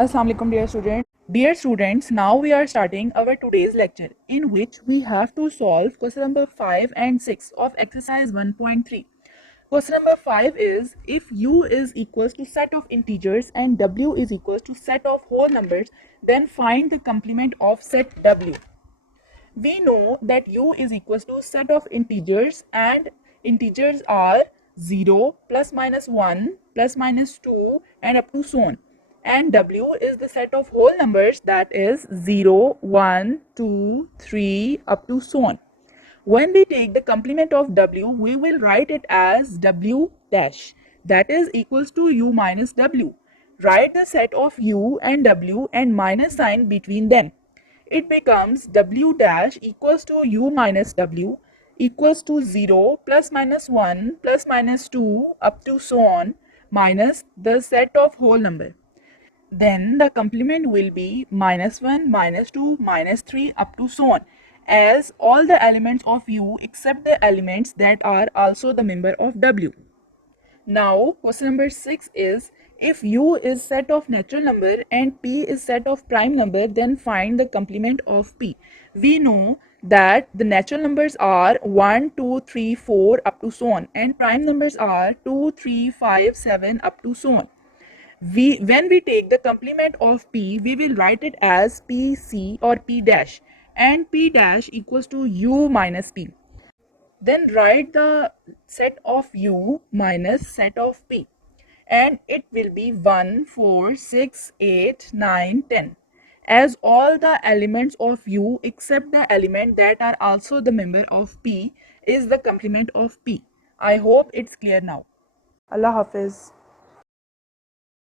Assalamu alaikum dear students. Dear students, now we are starting our today's lecture in which we have to solve question number 5 and 6 of exercise 1.3. Question number 5 is if u is equals to set of integers and w is equals to set of whole numbers, then find the complement of set w. We know that u is equals to set of integers and integers are 0, plus minus 1, plus minus 2 and up to so on. And w is the set of whole numbers that is 0, 1, 2, 3 up to so on. When we take the complement of w, we will write it as w dash, that is equals to u minus w. Write the set of u and w and minus sign between them. It becomes w dash equals to u minus w equals to 0 plus minus 1 plus minus 2 up to so on minus the set of whole number. Then the complement will be minus 1, minus 2, minus 3 up to so on, as all the elements of u except the elements that are also the member of w. Now question number 6 is if u is set of natural number and p is set of prime number, then find the complement of p. We know that the natural numbers are 1, 2, 3, 4 up to so on and prime numbers are 2, 3, 5, 7 up to so on. When we take the complement of p, we will write it as pc or p dash and p dash equals to u minus p. Then write the set of u minus set of p and it will be 1, 4, 6, 8, 9, 10, as all the elements of u except the element that are also the member of p is the complement of p. I hope it's clear now. Allah Hafiz.